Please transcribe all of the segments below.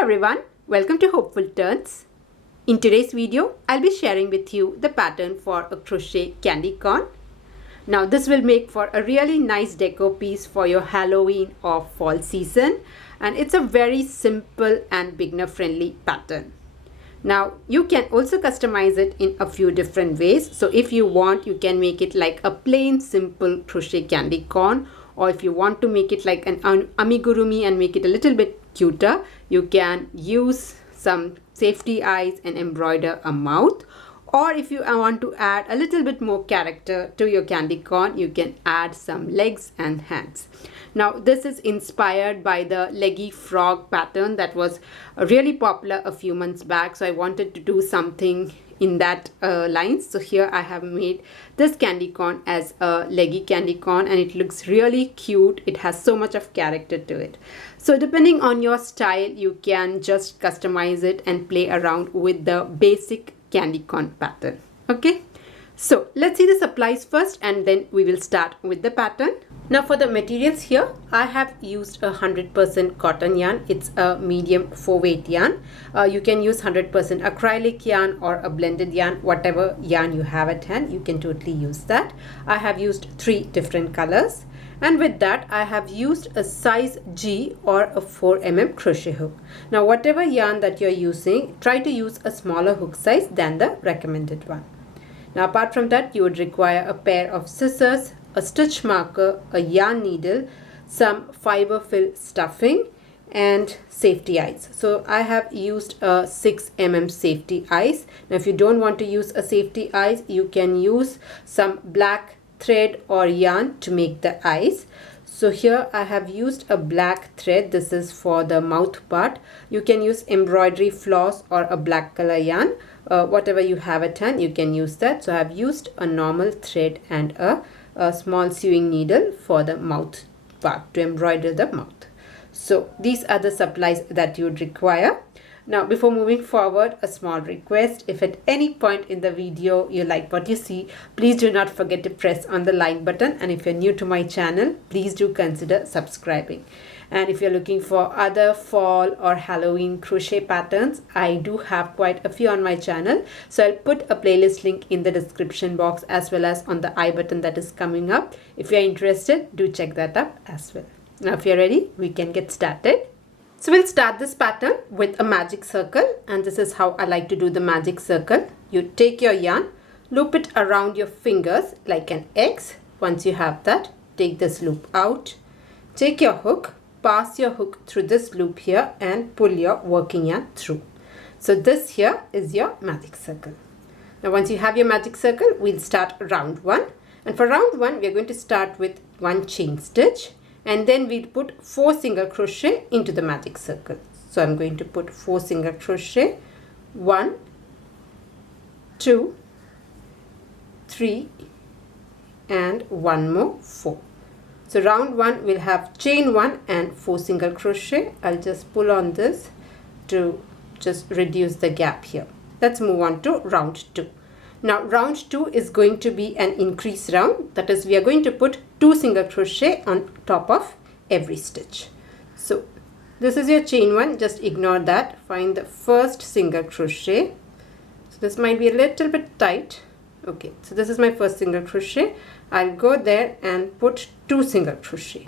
everyone, welcome to Hopeful Turns. In today's video, I'll be sharing with you the pattern for a crochet candy corn. Now this will make for a really nice decor piece for your Halloween or fall season, and it's a very simple and beginner friendly pattern. Now you can also customize it in a few different ways. So if you want, you can make it like a plain simple crochet candy corn, or if you want to make it like an amigurumi and make it a little bit cuter, you can use some safety eyes and embroider a mouth. Or if you want to add a little bit more character to your candy corn, you can add some legs and hands. Now this is inspired by the leggy frog pattern that was really popular a few months back. So I wanted to do something in that lines. So here I have made this candy corn as a leggy candy corn, and it looks really cute. It has so much of character to it. So depending on your style, you can just customize it and play around with the basic candy corn pattern. Okay, so let's see the supplies first and then we will start with the pattern. Now for the materials here, I have used 100% cotton yarn. It's a medium 4-weight yarn. You can use 100% acrylic yarn or a blended yarn, whatever yarn you have at hand, you can totally use that. I have used 3 different colors. And with that, I have used a size G or a 4mm crochet hook. Now, whatever yarn that you're using, try to use a smaller hook size than the recommended one. Now, apart from that, you would require a pair of scissors, a stitch marker, a yarn needle, some fiber fill stuffing, and safety eyes. So I have used a 6mm safety eyes. Now, if you don't want to use a safety eyes, you can use some black thread or yarn to make the eyes. So here I have used a black thread. This is for the mouth part. You can use embroidery floss or a black color yarn. Whatever you have at hand, you can use that. So I have used a normal thread and a small sewing needle for the mouth part to embroider the mouth. So these are the supplies that you would require. Now, before moving forward, a small request. If at any point in the video you like what you see, please do not forget to press on the like button. And if you're new to my channel, please do consider subscribing. And if you're looking for other fall or Halloween crochet patterns, I do have quite a few on my channel. So I'll put a playlist link in the description box as well as on the I button that is coming up. If you're interested, do check that up as well. Now, if you're ready, we can get started. So we'll start this pattern with a magic circle, and this is how I like to do the magic circle. You take your yarn, loop it around your fingers like an X. Once you have that, take this loop out, take your hook, pass your hook through this loop here and pull your working yarn through. So this here is your magic circle. Now once you have your magic circle, we'll start round 1. And for round 1, we're going to start with 1 chain stitch. And then we'll put 4 single crochet into the magic circle. So I'm going to put 4 single crochet, 1, 2, 3, and 1 more, 4. So round 1 will have chain 1 and 4 single crochet. I'll just pull on this to just reduce the gap here. Let's move on to round 2. Now round 2 is going to be an increase round. That is, we are going to put 2 single crochet on top of every stitch. So this is your chain 1. Just ignore that. Find the first single crochet. So this might be a little bit tight. Okay, so this is my first single crochet. I'll go there and put 2 single crochet.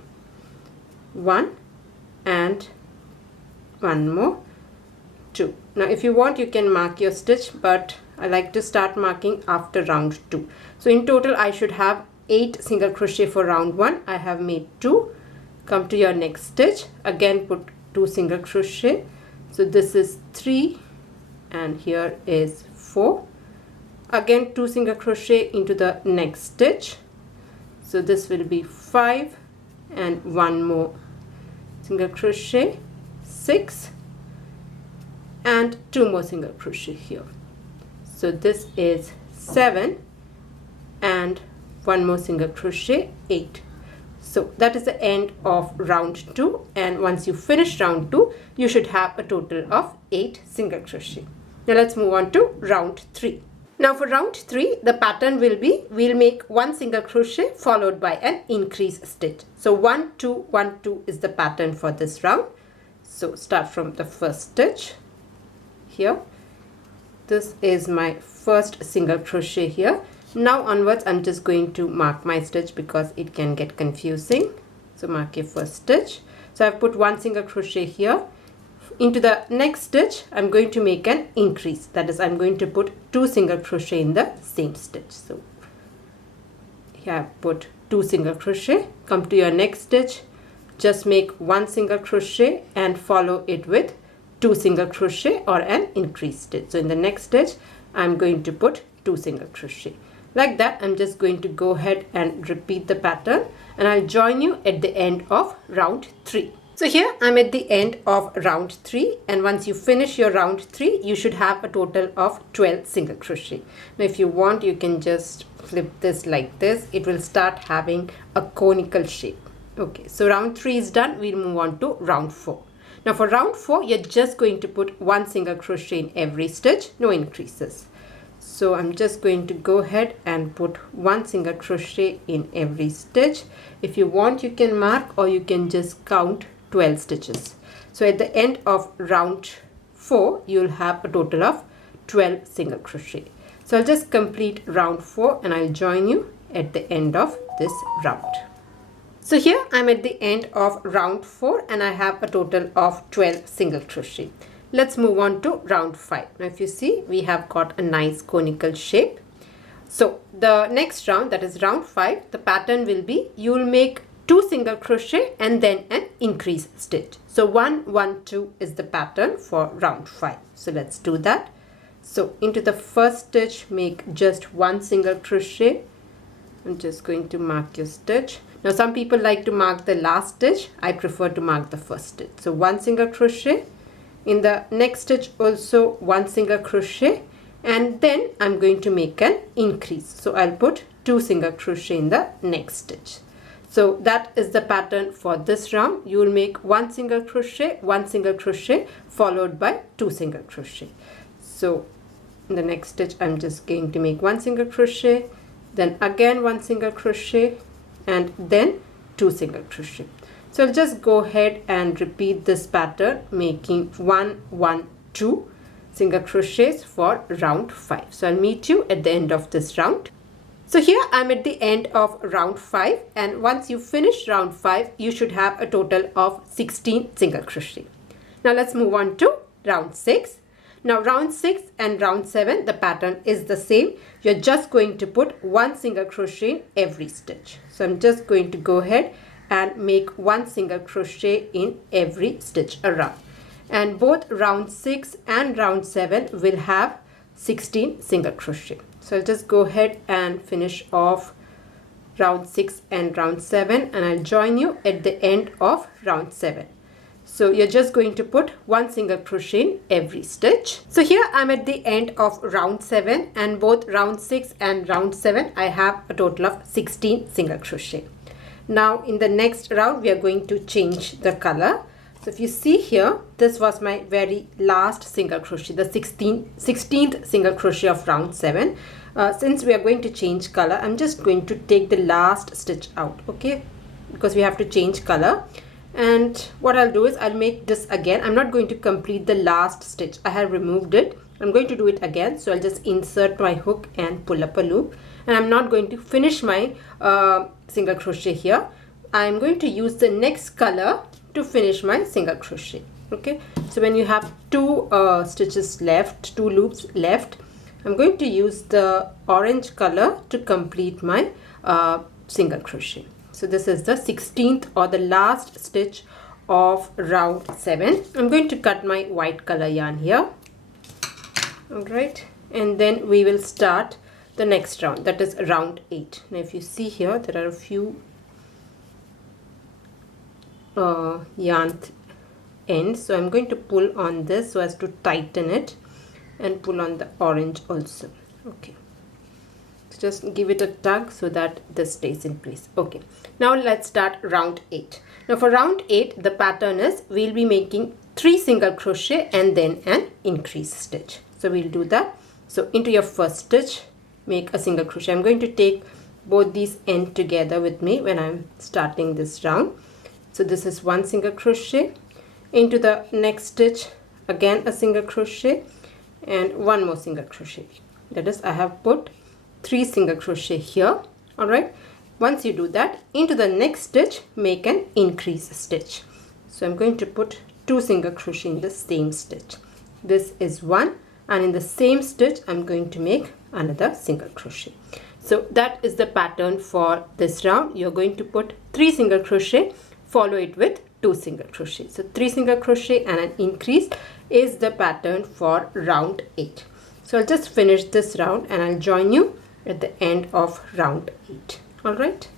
1 and 1 more, 2. Now if you want, you can mark your stitch, but I like to start marking after round 2. So in total, I should have 8 single crochet for round 1. I have made 2. Come to your next stitch. Again, put 2 single crochet. So this is 3 and here is 4. Again, 2 single crochet into the next stitch. So this will be 5 and 1 more single crochet, 6, and 2 more single crochet here. So this is 7 and 1 more single crochet, 8. So that is the end of round 2, and once you finish round 2, you should have a total of 8 single crochet. Now let's move on to round 3. Now for round 3, the pattern will be, we'll make 1 single crochet followed by an increase stitch. So 1, 2, 1, 2 is the pattern for this round. So start from the first stitch here. This is my first single crochet here. Now onwards I'm just going to mark my stitch because it can get confusing. So mark your first stitch. So I've put one single crochet here. Into the next stitch I'm going to make an increase, that is I'm going to put 2 single crochet in the same stitch. So here I've put 2 single crochet. Come to your next stitch, just make 1 single crochet and follow it with 2 single crochet or an increase stitch. So in the next stitch I'm going to put 2 single crochet. Like that I'm just going to go ahead and repeat the pattern, and I'll join you at the end of round 3. So here I'm at the end of round 3, and once you finish your round 3 you should have a total of 12 single crochet. Now if you want you can just flip this like this, it will start having a conical shape. Okay, so round 3 is done. We'll move on to round 4. Now for round 4 you're just going to put 1 single crochet in every stitch, no increases. So I'm just going to go ahead and put 1 single crochet in every stitch. If you want you can mark, or you can just count 12 stitches. So at the end of round 4 you'll have a total of 12 single crochet. So I'll just complete round 4 and I'll join you at the end of this round. So here I'm at the end of round 4 and I have a total of 12 single crochet. Let's move on to round 5. Now if you see we have got a nice conical shape. So the next round, that is round 5, the pattern will be you'll make 2 single crochet and then an increase stitch. So 1 1 2 is the pattern for round 5. So let's do that. So into the first stitch make just 1 single crochet. I'm just going to mark your stitch. Now some people like to mark the last stitch. I prefer to mark the first stitch. So 1 single crochet. In the next stitch also 1 single crochet, and then I'm going to make an increase. So I'll put 2 single crochet in the next stitch. So that is the pattern for this round. You will make 1 single crochet, 1 single crochet followed by 2 single crochet. So in the next stitch I'm just going to make 1 single crochet, then again 1 single crochet, and then 2 single crochet. So I'll just go ahead and repeat this pattern, making 1 1 2 single crochets for round 5. So I'll meet you at the end of this round. So here I'm at the end of round 5, and once you finish round 5 you should have a total of 16 single crochet. Now let's move on to round 6. Now round 6 and round 7 the pattern is the same. You're just going to put 1 single crochet in every stitch. So I'm just going to go ahead and make 1 single crochet in every stitch around, and both round 6 and round 7 will have 16 single crochet. So I'll just go ahead and finish off round 6 and round 7, and I'll join you at the end of round 7. So you're just going to put 1 single crochet in every stitch. So here I'm at the end of round 7, and both round 6 and round 7 I have a total of 16 single crochet. Now in the next round we are going to change the color. So if you see here, this was my very last single crochet, the 16th single crochet of round 7. Since we are going to change color, I'm just going to take the last stitch out, okay, because we have to change color. And what I'll do is I'll make this again. I'm not going to complete the last stitch. I have removed it. I'm going to do it again. So I'll just insert my hook and pull up a loop, and I'm not going to finish my single crochet here. I'm going to use the next color to finish my single crochet. Okay, so when you have 2 stitches left, 2 loops left, I'm going to use the orange color to complete my single crochet. So this is the 16th or the last stitch of round 7. I'm going to cut my white color yarn here. All right, and then we will start the next round, that is round 8. Now if you see here, there are a few yarn ends, so I'm going to pull on this so as to tighten it, and pull on the orange also. Okay, so just give it a tug so that this stays in place. Okay, now let's start round 8. Now for round 8 the pattern is we'll be making 3 single crochet and then an increase stitch. So we'll do that. So into your first stitch make a single crochet. I'm going to take both these ends together with me when I'm starting this round. So this is 1 single crochet, Into the next stitch, again a single crochet and one more single crochet. That is, I have put 3 single crochet here. All right, once you do that, into the next stitch make an increase stitch. So I'm going to put 2 single crochet in the same stitch. This is one, and in the same stitch I'm going to make another single crochet. So that is the pattern for this round. You're going to put 3 single crochet, follow it with 2 single crochet. So 3 single crochet and an increase is the pattern for round 8. So I'll just finish this round and I'll join you at the end of round 8. All right.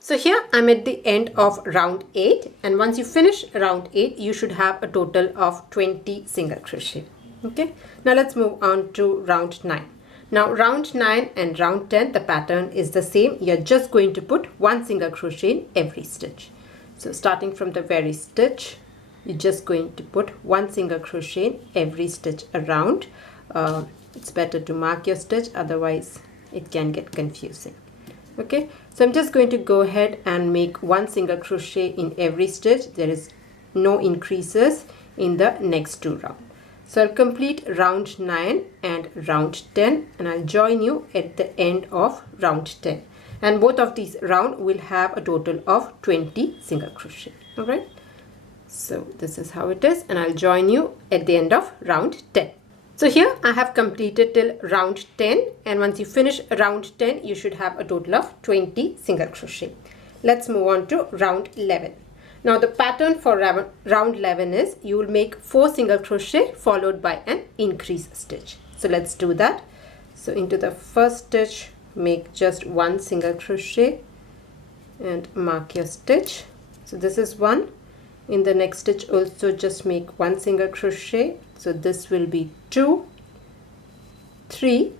So here I'm at the end of round 8, and once you finish round 8 you should have a total of 20 single crochet. Okay, now let's move on to round 9. Now round 9 and round 10, the pattern is the same. You're just going to put 1 single crochet in every stitch. So starting from the very stitch, you're just going to put 1 single crochet in every stitch around. It's better to mark your stitch, otherwise it can get confusing. Okay, so I'm just going to go ahead and make 1 single crochet in every stitch. There is no increases in the next 2 rounds. So I'll complete round 9 and round 10, and I'll join you at the end of round 10. And both of these rounds will have a total of 20 single crochet. All right, so this is how it is, and I'll join you at the end of round 10. So here I have completed till round 10, and once you finish round 10 you should have a total of 20 single crochet. Let's move on to round 11. Now the pattern for round 11 is you will make 4 single crochet followed by an increase stitch. So let's do that. So into the first stitch make just 1 single crochet and mark your stitch. So this is 1. In the next stitch also just make 1 single crochet. So this will be 2, 3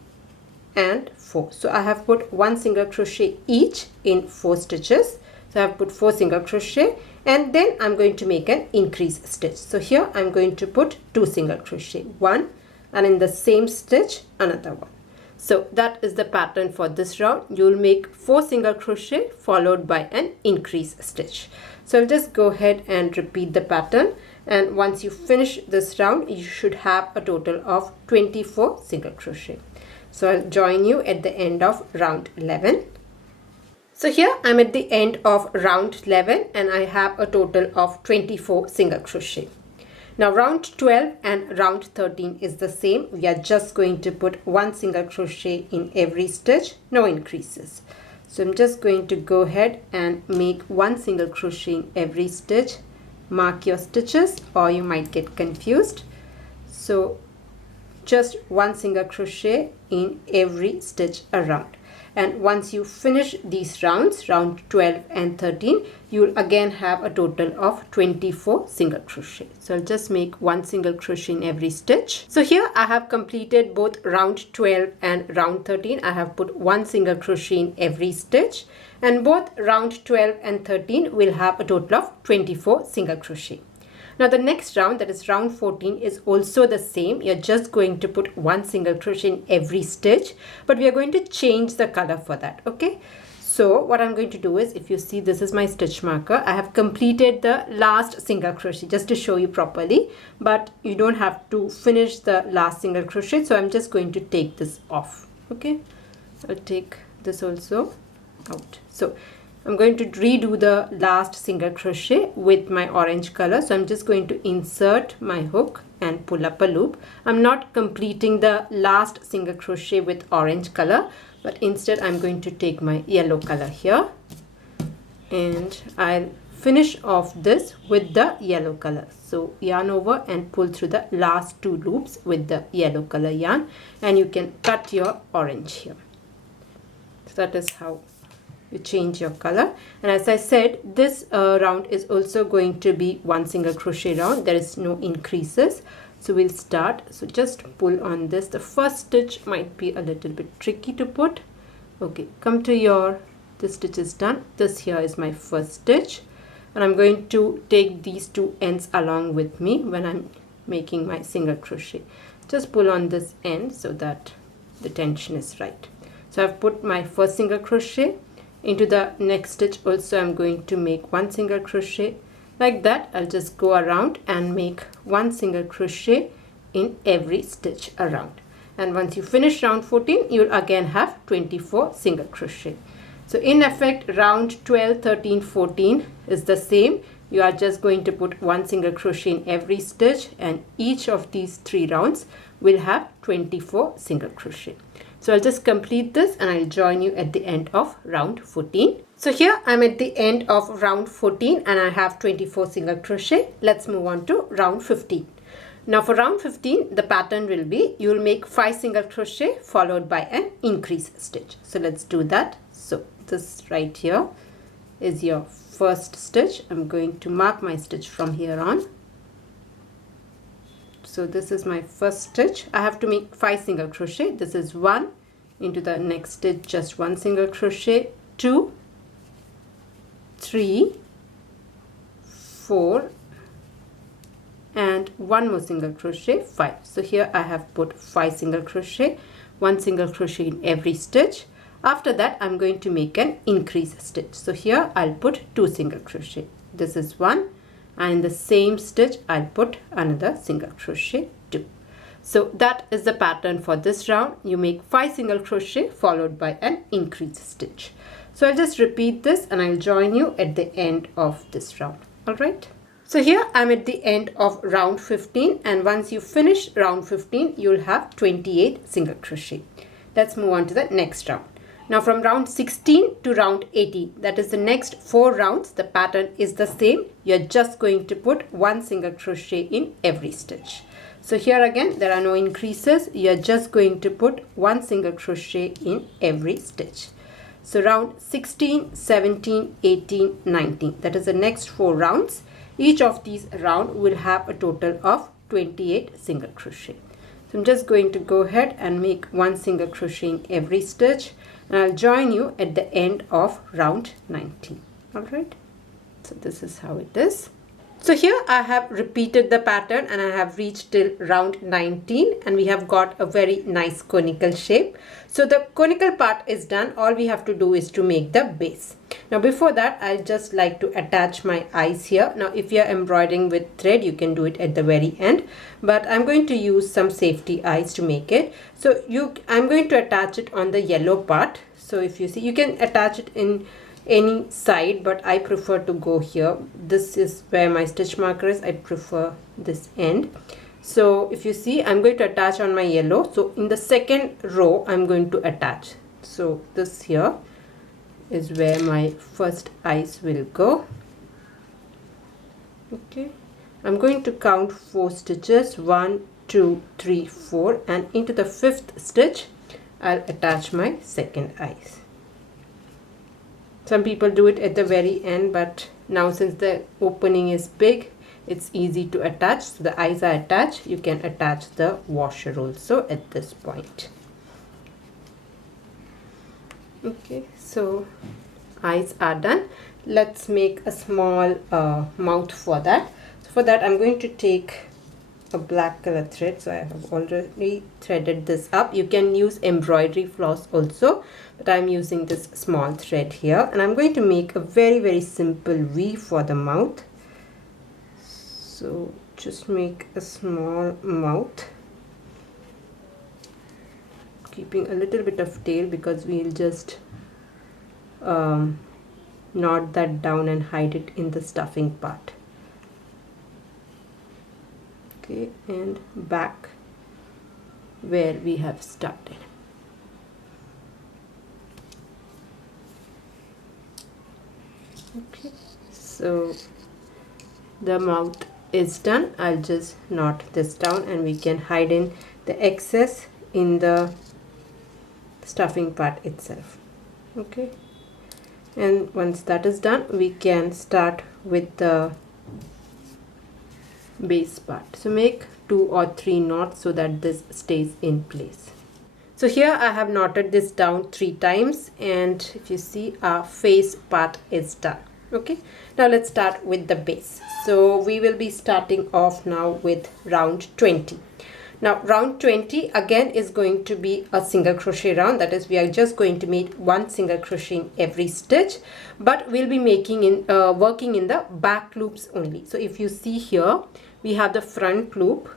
and 4. So I have put 1 single crochet each in 4 stitches. So I have put 4 single crochet, and then I'm going to make an increase stitch. So here I'm going to put 2 single crochet, 1, and in the same stitch another 1. So that is the pattern for this round. You'll make 4 single crochet followed by an increase stitch. So I'll just go ahead and repeat the pattern, and once you finish this round you should have a total of 24 single crochet. So I'll join you at the end of round 11. So here I'm at the end of round 11 and I have a total of 24 single crochet. Now round 12 and round 13 is the same. We are just going to put 1 single crochet in every stitch, no increases. So I'm just going to go ahead and make 1 single crochet in every stitch. Mark your stitches or you might get confused. So just 1 single crochet in every stitch around. And once you finish these rounds, round 12 and 13, you will again have a total of 24 single crochet. So I'll just make 1 single crochet in every stitch. So here I have completed both round 12 and round 13. I have put 1 single crochet in every stitch, and both round 12 and 13 will have a total of 24 single crochet. Now the next round, that is round 14, is also the same. You're just going to put 1 single crochet in every stitch, but we are going to change the color for that. Okay, so what I'm going to do is, if you see, this is my stitch marker. I have completed the last single crochet just to show you properly, but you don't have to finish the last single crochet. So I'm just going to take this off. Okay, I'll take this also out. So I'm going to redo the last single crochet with my orange color. So I'm just going to insert my hook and pull up a loop. I'm not completing the last single crochet with orange color, but instead I'm going to take my yellow color here, and I'll finish off this with the yellow color. So yarn over and pull through the last 2 loops with the yellow color yarn, and you can cut your orange here. So that is how you change your color. And as I said, this round is also going to be 1 single crochet round. There is no increases. So we'll start. So just pull on this. The first stitch might be a little bit tricky to put. Okay, come to your, this stitch is done. This here is my first stitch, and I'm going to take these 2 ends along with me when I'm making my single crochet. Just pull on this end so that the tension is right. So I've put my first single crochet. Into the next stitch also I'm going to make 1 single crochet, Like that, I'll just go around and make 1 single crochet in every stitch around. And once you finish round 14, you'll again have 24 single crochet. So in effect, round 12, 13, 14 is the same. You are just going to put 1 single crochet in every stitch, and each of these 3 rounds will have 24 single crochet. So I'll just complete this and I'll join you at the end of round 14. So here I'm at the end of round 14 and I have 24 single crochet. Let's move on to round 15. Now for round 15, the pattern will be, you will make 5 single crochet followed by an increase stitch. So let's do that. So this right here is your first stitch. I'm going to mark my stitch from here on. So this is my first stitch. I have to make 5 single crochet. This is 1, into the next stitch just 1 single crochet, 2, 3, 4, and 1 more single crochet, 5. So here I have put 5 single crochet, 1 single crochet in every stitch. After that, I'm going to make an increase stitch. So here I'll put 2 single crochet. This is 1, and in the same stitch I'll put another single crochet, 2. So that is the pattern for this round. You make 5 single crochet followed by an increase stitch. So I'll just repeat this and I'll join you at the end of this round. All right. So here I'm at the end of round 15, and once you finish round 15, you'll have 28 single crochet. Let's move on to the next round. Now from round 16 to round 18, that is the next 4 rounds, the pattern is the same. You're just going to put 1 single crochet in every stitch. So here again, there are no increases. You're just going to put 1 single crochet in every stitch. So round 16, 17, 18, 19, that is the next 4 rounds. Each of these rounds will have a total of 28 single crochet. So I'm just going to go ahead and make 1 single crochet in every stitch, and I'll join you at the end of round 19. All right. So this is how it is. So here I have repeated the pattern and I have reached till round 19, and we have got a very nice conical shape. So the conical part is done. All we have to do is to make the base. Now before that, I'd just like to attach my eyes here. Now if you're embroidering with thread, you can do it at the very end, but I'm going to use some safety eyes to make it. So I'm going to attach it on the yellow part. So if you see, you can attach it in any side, but I prefer to go here. This is where my stitch marker is. I prefer this end. So if you see, I'm going to attach on my yellow. So in the second row, I'm going to attach. So this here is where my first eyes will go. Okay, I'm going to count 4 stitches, 1, 2, 3, 4, and into the 5th stitch I'll attach my second eyes. Some people do it at the very end, but now since the opening is big, it's easy to attach. So the eyes are attached. You can attach the washer also at this point. Okay, so eyes are done. Let's make a small mouth for that. So for that, I'm going to take a black color thread. So I have already threaded this up. You can use embroidery floss also, but I'm using this small thread here, and I'm going to make a very simple V for the mouth. So just make a small mouth, keeping a little bit of tail because we'll just knot that down and hide it in the stuffing part. Okay, and back where we have started. Okay, so the mouth is done. I'll just knot this down and we can hide in the excess in the stuffing part itself. Okay, and once that is done, we can start with the base part. So make 2 or 3 knots so that this stays in place. So here I have knotted this down 3 times, and if you see, our face part is done. Okay, now let's start with the base. So we will be starting off now with round 20. Now round 20 again is going to be a single crochet round, that is we are just going to make one single crochet in every stitch, but we'll be making in working in the back loops only. So if you see here, we have the front loop,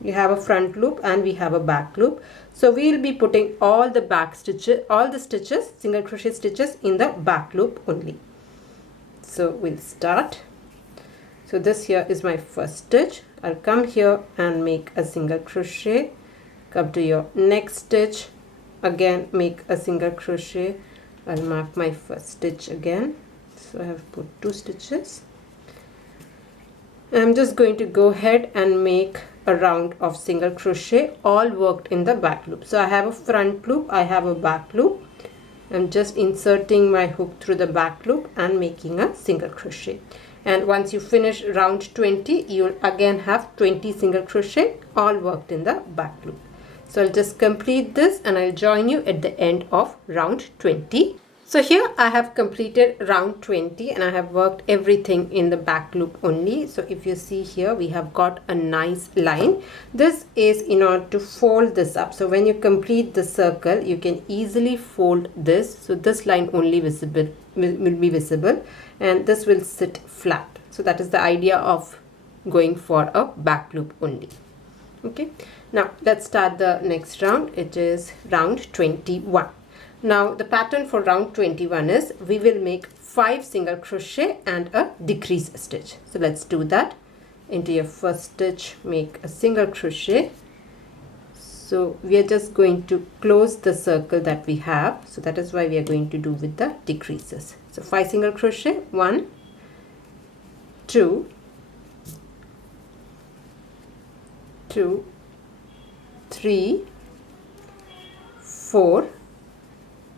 we have a front loop and we have a back loop. So we will be putting all the back stitches, all the stitches, single crochet stitches in the back loop only. So we'll start. So this here is my first stitch. I'll come here and make a single crochet, come to your next stitch, again make a single crochet. I'll mark my first stitch again. So I have put 2 stitches. I'm just going to go ahead and make a round of single crochet, all worked in the back loop. So I have a front loop, I have a back loop. I'm just inserting my hook through the back loop and making a single crochet. And once you finish round 20, you'll again have 20 single crochet, all worked in the back loop. So I'll just complete this and I'll join you at the end of round 20. So here I have completed round 20 and I have worked everything in the back loop only. So if you see here, we have got a nice line. This is in order to fold this up. So when you complete the circle, you can easily fold this. So this line only will be visible and this will sit flat. So that is the idea of going for a back loop only. Okay, now let's start the next round. It is round 21. Now the pattern for round 21 is we will make 5 single crochet and a decrease stitch. So let's do that. Into your first stitch, make a single crochet. So we are just going to close the circle that we have. So that is why we are going to do with the decreases. So 5 single crochet, 1, 2, 2, 3, 4,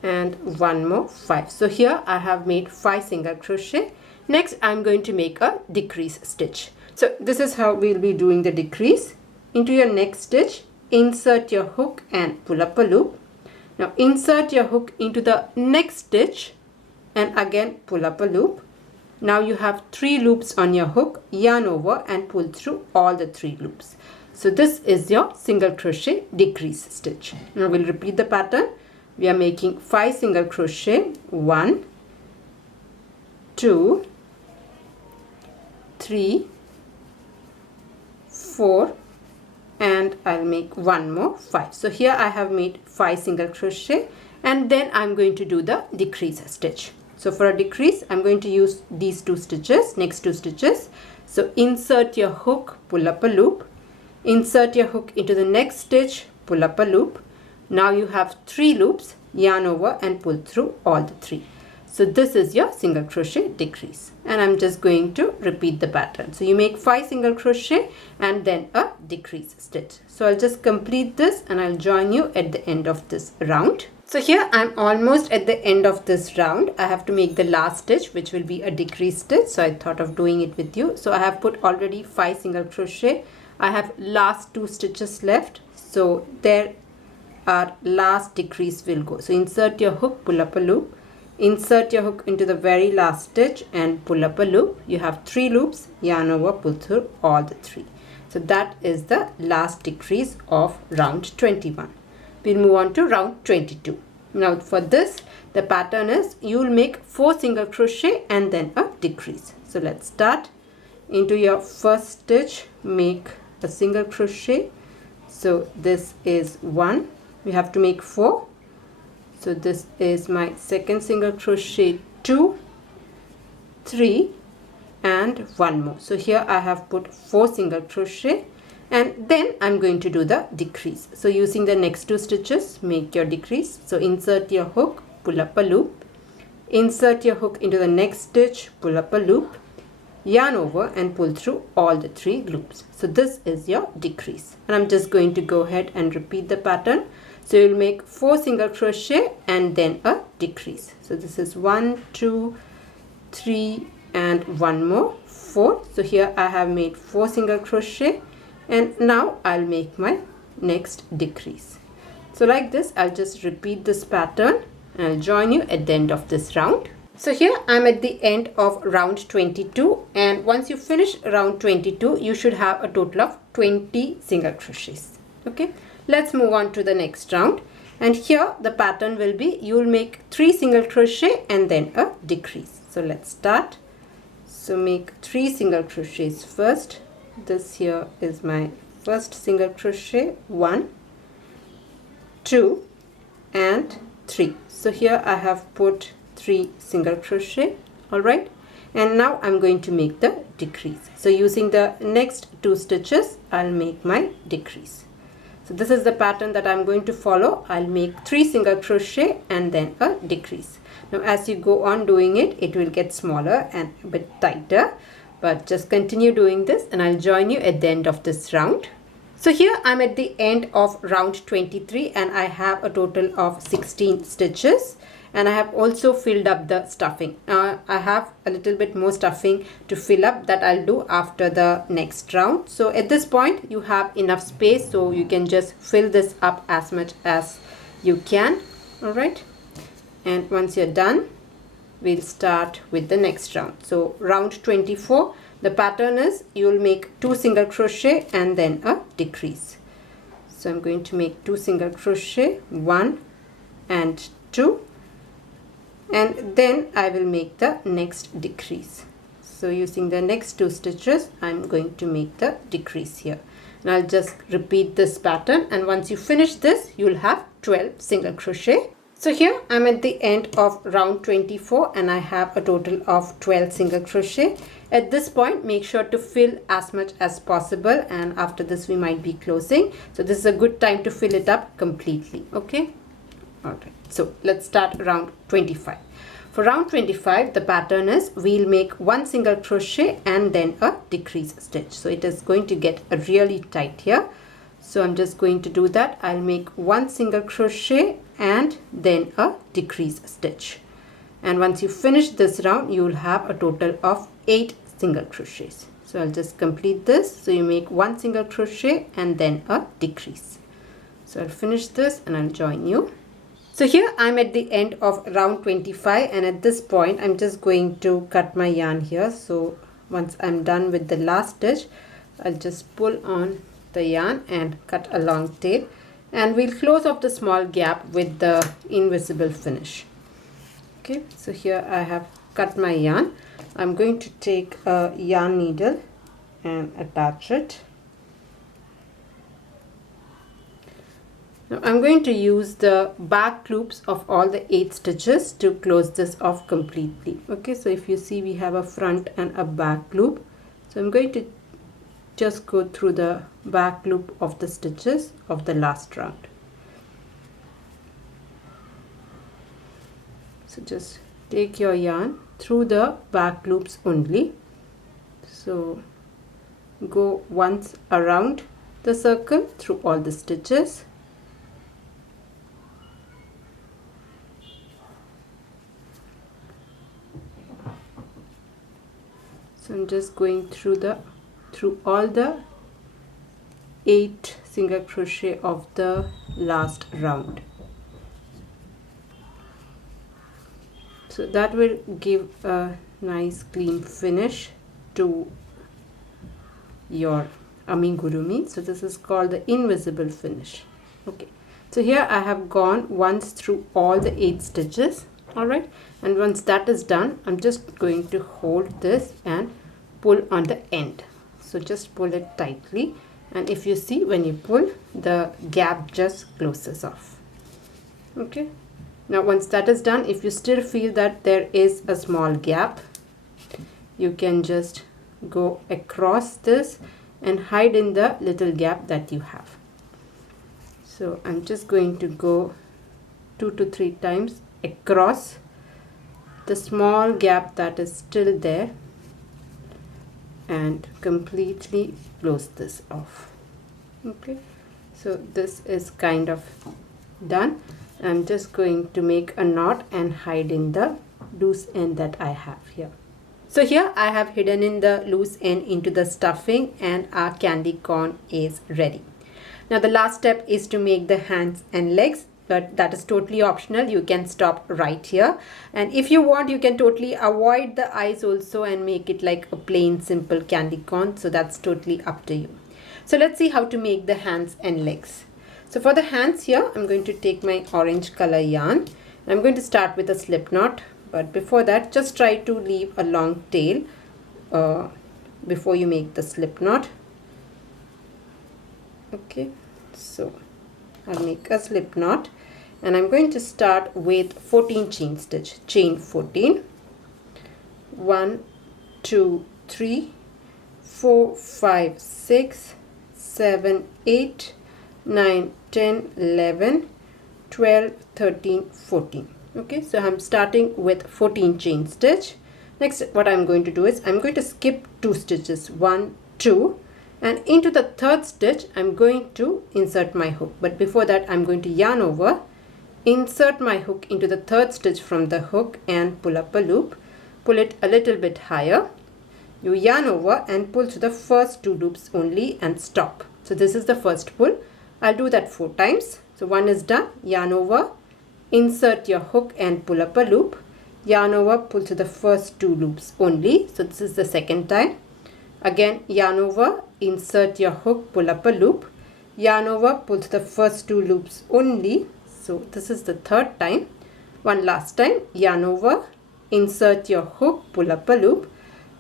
and 1 more, 5. So here I have made 5 single crochet. Next I'm going to make a decrease stitch. So this is how we'll be doing the decrease. Into your next stitch, insert your hook and pull up a loop. Now insert your hook into the next stitch and again pull up a loop. Now you have 3 loops on your hook, yarn over and pull through all the 3 loops. So this is your single crochet decrease stitch. Now we'll repeat the pattern. We are making 5 single crochet, 1, 2, 3, 4, and I'll make 1 more, 5. So here I have made 5 single crochet and then I'm going to do the decrease stitch. So for a decrease, I'm going to use these 2 stitches, next 2 stitches. So insert your hook, pull up a loop, insert your hook into the next stitch, pull up a loop. Now you have 3 loops, yarn over and pull through all the 3. So this is your single crochet decrease and I'm just going to repeat the pattern. So you make 5 single crochet and then a decrease stitch. So I'll just complete this and I'll join you at the end of this round. So here I'm almost at the end of this round. I have to make the last stitch, which will be a decrease stitch. So I thought of doing it with you. So I have put already 5 single crochet. I have last 2 stitches left. So there our last decrease will go. So insert your hook, pull up a loop, insert your hook into the very last stitch and pull up a loop. You have 3 loops, yarn over, pull through all the 3. So that is the last decrease of round 21. We'll move on to round 22. Now for this, the pattern is you will make 4 single crochet and then a decrease. So let's start. Into your first stitch, make a single crochet. So this is 1. We have to make 4. So this is my second single crochet, 2, 3 and 1 more. So here I have put 4 single crochet and then I'm going to do the decrease. So using the next 2 stitches, make your decrease. So insert your hook, pull up a loop, insert your hook into the next stitch, pull up a loop, yarn over and pull through all the 3 loops. So this is your decrease and I'm just going to go ahead and repeat the pattern. So you'll make 4 single crochet and then a decrease. So this is 1, 2, 3 and 1 more, 4. So here I have made 4 single crochet and now I'll make my next decrease. So like this, I'll just repeat this pattern and I'll join you at the end of this round. So here I'm at the end of round 22 and once you finish round 22, you should have a total of 20 single crochets. Okay, let's move on to the next round. And here the pattern will be, you will make 3 single crochet and then a decrease. So let's start. So make 3 single crochets first. This here is my first single crochet, 1, 2 and 3. So here I have put 3 single crochet. All right, and now I'm going to make the decrease. So using the next 2 stitches, I'll make my decrease. So this is the pattern that I'm going to follow. I'll make 3 single crochet and then a decrease. Now as you go on doing it, it will get smaller and a bit tighter, but just continue doing this and I'll join you at the end of this round. So here I'm at the end of round 23 and I have a total of 16 stitches. And I have also filled up the stuffing. I have a little bit more stuffing to fill up that I'll do after the next round. So at this point you have enough space, so you can just fill this up as much as you can. All right, and once you're done, we'll start with the next round. So round 24, the pattern is you'll make 2 single crochet and then a decrease. So I'm going to make 2 single crochet, 1 and 2. And then I will make the next decrease. So using the next 2 stitches, I'm going to make the decrease here. And I'll just repeat this pattern, and once you finish this, you'll have 12 single crochet. So here I'm at the end of round 24 and I have a total of 12 single crochet. At this point, make sure to fill as much as possible, and after this we might be closing. So this is a good time to fill it up completely. Okay. Alright, so let's start round 25. For round 25, the pattern is we'll make 1 single crochet and then a decrease stitch. So it is going to get really tight here. So I'm just going to do that. I'll make 1 single crochet and then a decrease stitch. And once you finish this round, you will have a total of 8 single crochets. So I'll just complete this. So you make 1 single crochet and then a decrease. So I'll finish this and I'll join you. So here I'm at the end of round 25, and at this point I'm just going to cut my yarn here. So once I'm done with the last stitch, I'll just pull on the yarn and cut a long tail, and we'll close off the small gap with the invisible finish. Okay, so here I have cut my yarn. I'm going to take a yarn needle and attach it. Now I'm going to use the back loops of all the 8 stitches to close this off completely. Okay, so if you see, we have a front and a back loop. So I'm going to just go through the back loop of the stitches of the last round. So just take your yarn through the back loops only. So go once around the circle through all the stitches. So I'm just going through all the 8 single crochet of the last round. So that will give a nice clean finish to your amigurumi. So this is called the invisible finish. Okay, so here I have gone once through all the 8 stitches. All right, and once that is done, I'm just going to hold this and pull on the end. So just pull it tightly, and if you see, when you pull, the gap just closes off. Okay, now once that is done, if you still feel that there is a small gap, you can just go across this and hide in the little gap that you have. So I'm just going to go 2 to 3 times across the small gap that is still there and completely close this off. Okay, so this is kind of done. I'm just going to make a knot and hide in the loose end that I have here. So here I have hidden in the loose end into the stuffing, and our candy corn is ready. Now the last step is to make the hands and legs, but that is totally optional. You can stop right here, and if you want, you can totally avoid the eyes also and make it like a plain simple candy corn. So that's totally up to you. So let's see how to make the hands and legs. So for the hands here, I'm going to take my orange color yarn. I'm going to start with a slip knot, but before that, just try to leave a long tail before you make the slip knot. Okay, so I'll make a slip knot, and I'm going to start with 14 chain stitch. Chain 14, 1, 2, 3, 4, 5, 6, 7, 8, 9, 10, 11, 12, 13, 14. Okay, so I'm starting with 14 chain stitch. Next, what I'm going to do is I'm going to skip 2 stitches, 1, 2, and into the third stitch I'm going to insert my hook. But before that, I'm going to yarn over, insert my hook into the third stitch from the hook and pull up a loop. Pull it a little bit higher. You yarn over and pull to the first 2 loops only and stop. So this is the first pull. I'll do that 4 times. So one is done. Yarn over, insert your hook and pull up a loop. Yarn over, pull to the first 2 loops only. So this is the second time. Again, yarn over, insert your hook, pull up a loop. Yarn over, pull to the first 2 loops only. So this is the third time. One last time. Yarn over, insert your hook, pull up a loop.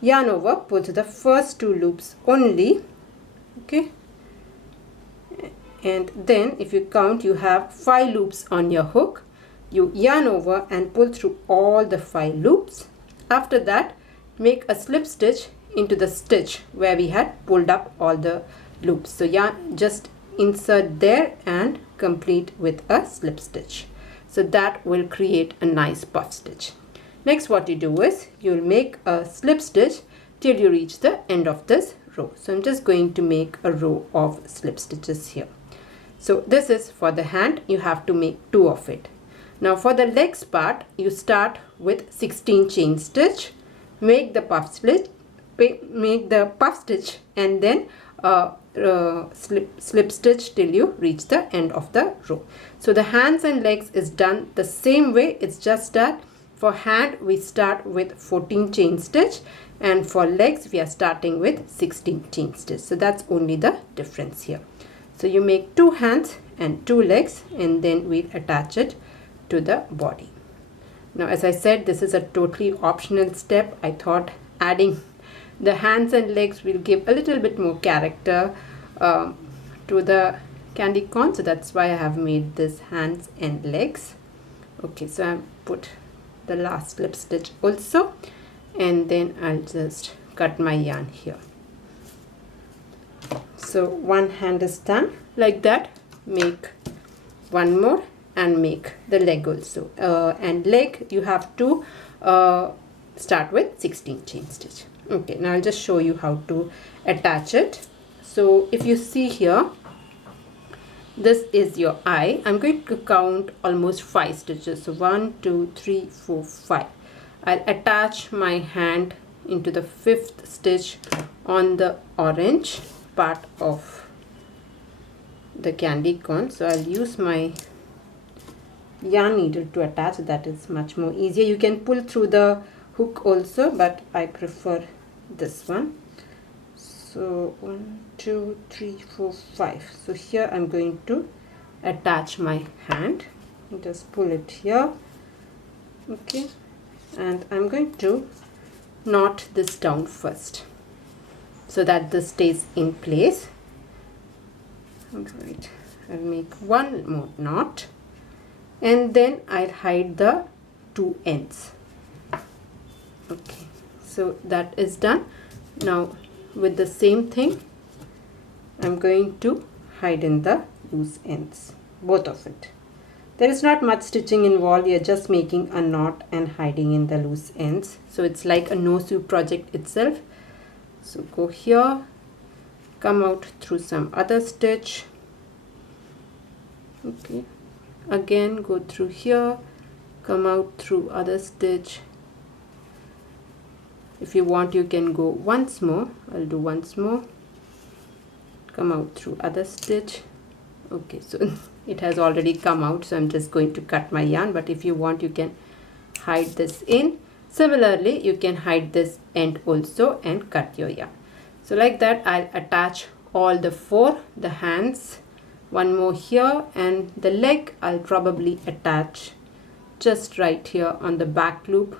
Yarn over, pull to the first 2 loops only. Okay, and then if you count, you have 5 loops on your hook. You yarn over and pull through all the 5 loops. After that, make a slip stitch into the stitch where we had pulled up all the loops. So yarn, just insert there and complete with a slip stitch. So that will create a nice puff stitch. Next, what you do is you'll make a slip stitch till you reach the end of this row. So I'm just going to make a row of slip stitches here. So this is for the hand. You have to make 2 of it. Now for the legs part, you start with 16 chain stitch, make the puff stitch, and then slip stitch till you reach the end of the row. So the hands and legs is done the same way. It's just that for hand we start with 14 chain stitch, and for legs we are starting with 16 chain stitch. So that's only the difference here. So you make 2 hands and 2 legs, and then we'll attach it to the body. Now, as I said, this is a totally optional step. I thought adding the hands and legs will give a little bit more character to the candy corn. So that's why I have made this hands and legs. Okay, so I put the last slip stitch also, and then I'll just cut my yarn here. So one hand is done. Like that, make one more and make the leg also. And leg you have to start with 16 chain stitch. Okay, now I'll just show you how to attach it. So if you see here, this is your eye. I'm going to count almost 5 stitches. So 1, 2, 3, 4, 5. I'll attach my hand into the 5th stitch on the orange part of the candy corn. So I'll use my yarn needle to attach. That is much more easier. You can pull through the hook also, but I prefer this one. So 1, 2, 3, 4, 5. So here I'm going to attach my hand. Just pull it here. Okay, and I'm going to knot this down first so that this stays in place. Alright, I'll make one more knot, and then I'll hide the 2 ends. Okay, so that is done. Now with the same thing, I'm going to hide in the loose ends, both of it. There is not much stitching involved. You're just making a knot and hiding in the loose ends. So it's like a no sew project itself. So go here, come out through some other stitch. Okay, again go through here, come out through other stitch. If you want, you can go once more. I'll do once more. Come out through other stitch. Okay, so it has already come out, so I'm just going to cut my yarn, but if you want, you can hide this in. Similarly, you can hide this end also and cut your yarn. So like that, I'll attach all the 4, the hands, one more here, and the leg I'll probably attach just right here on the back loop,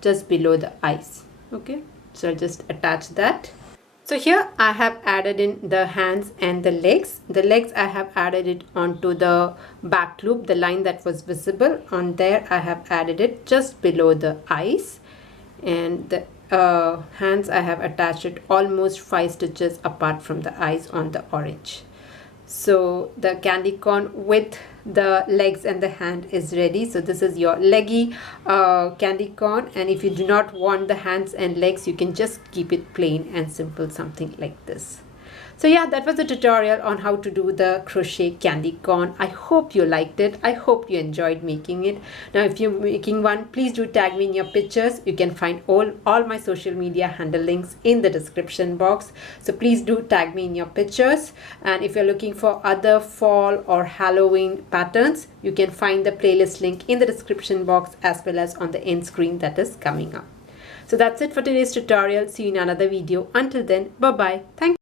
just below the eyes. Okay, so I'll just attach that. So here I have added in the hands and the legs. The legs I have added it onto the back loop, the line that was visible on there. I have added it just below the eyes, and the hands I have attached it almost 5 stitches apart from the eyes on the orange. So the candy corn with the legs and the hand is ready. So this is your leggy candy corn, and if you do not want the hands and legs, you can just keep it plain and simple, something like this. So yeah, that was a tutorial on how to do the crochet candy corn. I hope you liked it. I hope you enjoyed making it. Now if you're making one, please do tag me in your pictures. You can find all my social media handle links in the description box. So please do tag me in your pictures. And if you're looking for other fall or Halloween patterns, you can find the playlist link in the description box as well as on the end screen that is coming up. So that's it for today's tutorial. See you in another video. Until then, bye bye. Thank you.